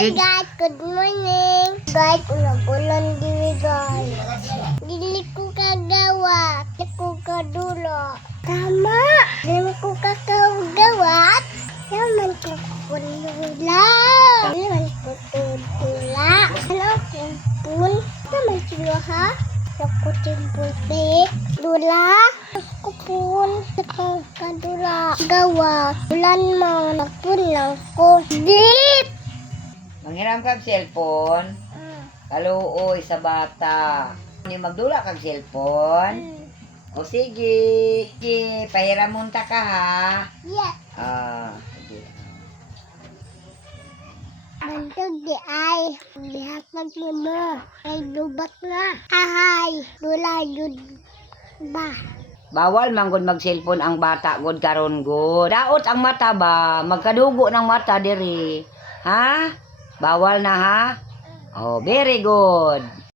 Hi guys, good morning. Guys, ulan-ulan diri guys. Dili ko kagawa, di ko kadulo. Tama, dili ko kakagawat. Yaman ko kulula. Yaman ko kulula. Hello, kumpul. Naman sila ha? Ako timpul Dula. Ako pun. Ako kadula. Gawa. Ulan mo. Nagpulang ko. Dip! Manghiram kag cellphone, Mm. kaluoy sa bata. Ni magdula kag cellphone. Mm. O sige, sige, pahiramon ta ka ha. Yes. Ah, sige. Bantog di ay. Lihatag ni mo. Ay lubat na. Ahay. Dula yun. Ba. Bawal man gud mag-cellphone ang bata gud karon gud. Daot ang mata ba, magkadugo ng mata diri. Ha? Bawal na ha? Oh, very good.